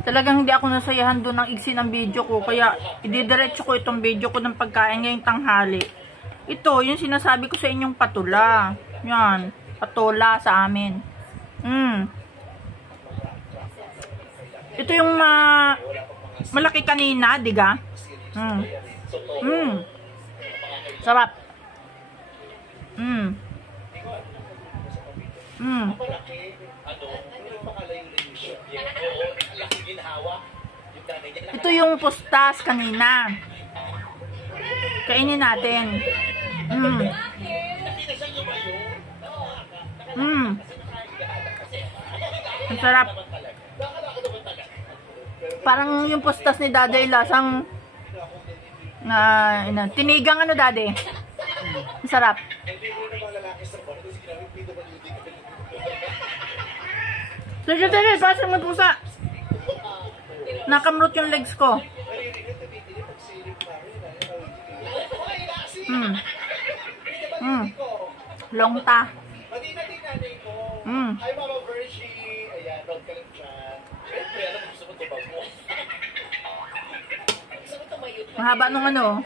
Talagang hindi ako nasayahan doon ng iksi ng video ko. Kaya, ididiretso ko itong video ko ng pagkain ngayong tanghali. Ito, yung sinasabi ko sa inyong patula. Yan. Patula sa amin. Ito yung malaki kanina, diga? Sarap. Ito yung pustas kanina. Kainin natin. Ang sarap. Parang yung pustas ni Daday lasang tinigang ano, Daday. Ang sarap. Sige, pasang mo pusa. Nakamrot yung legs ko. Longta. Mahaba nung ano,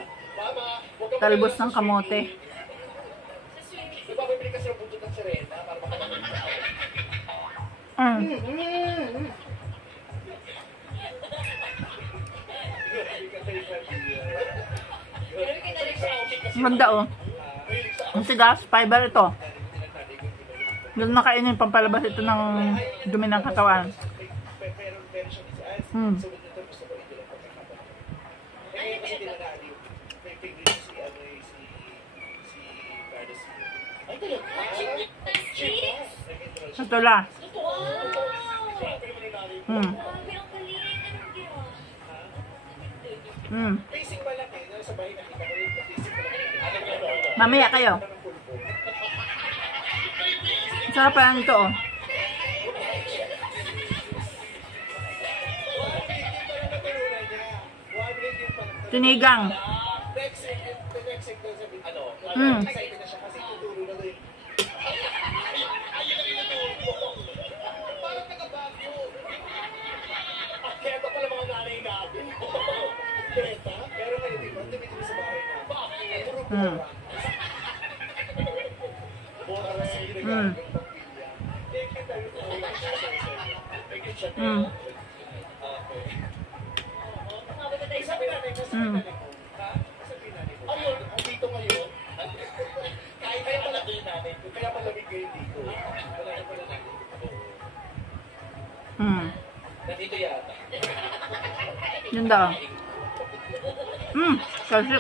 talbos ng kamote. Ganda oh. Ang sigas, fiber ito. Ganda na kainin, pampalabas ito ng dumi ng katawan. Patula. Mamaya kayo. Sarap pa yan ito oh. Tinigang. Ganda. Kasi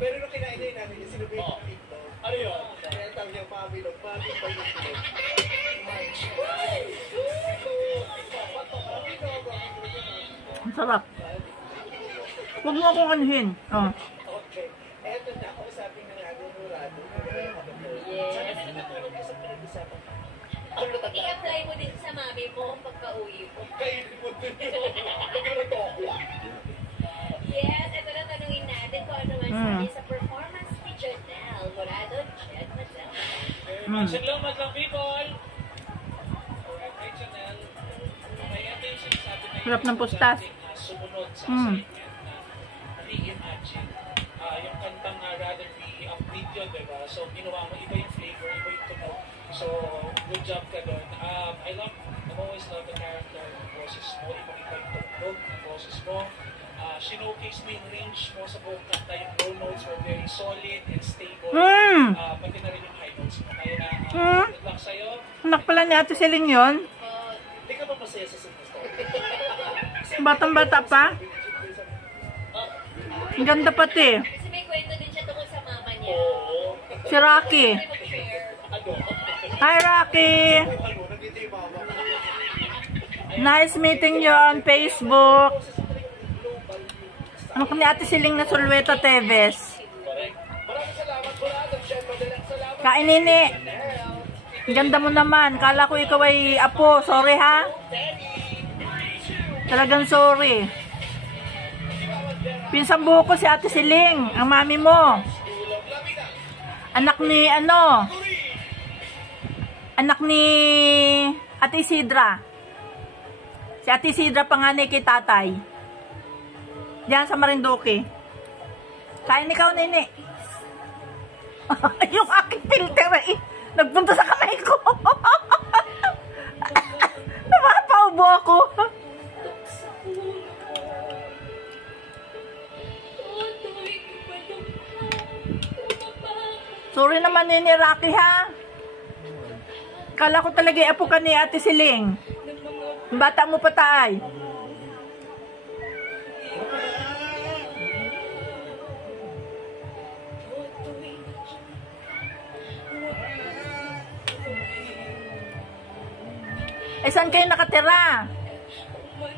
pero nung kinain namin yung sinubi yung pito. Ano yun? Kaya tawag yung pamilog. ang sarap. Huwag mo akong anuhin. Oh. Okay. Eto na ako sabi ng ating Murado. I-apply mo din sa mami mo pagka-uwi mo. Yes, ito na tanungin natin kung ano man sabi sa performance ni Janelle Murado. Chet Madlang. Hello, Madlang people! Hey, Janelle. May attention sabi na Sarap ng pustas. Sumunod sa assignment na reimagine yung kantang rather be upbeat yun, diba? So, ginawa mo iba yung flavor, iba yung tunog. So, good job ka doon. I've always loved the character ng boses mo. Iba yung tunog ng boses mo. Showcase mo yung range mo sa buong kanta. Yung low notes were very solid and stable. Pati na rin yung high notes mo. Kaya na, good luck sa'yo. Anak pala ni Ate Celine yun. Hindi ka ba masaya sa Superstore? Batang-bata pa. Ang ganda pati. Kasi may kwento din siya tungkol sa mama niya. Si Rocky. Hi, Rocky. Nice meeting you on Facebook. Ano ni Ate Siling na Sulweta Teves. Kainini. Ang ganda mo naman. Kala ko ikaw ay apo. Sorry ha. Talagang sorry. Pinsang buhok ko si Ate Siling, ang mami mo. Anak ni anak ni Ate Isidra. Si Ate Isidra panganay kay tatay. Diyan sa Marinduque. Kain ikaw, nene. Yung aking filter eh. Nagpunta sa kamay ko. Napapaubo ako. Sorry naman, nene Rocky, ha? Kala ko talaga apo ka ni Ate Siling. Bata mo pa taay. Eh, saan kayo nakatira?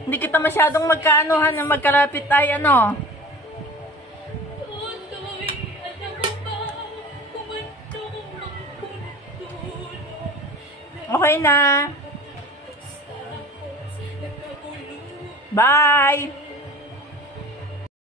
Hindi kita masyadong magkaanuhan, magkalapit ay ano. Okay na. Bye!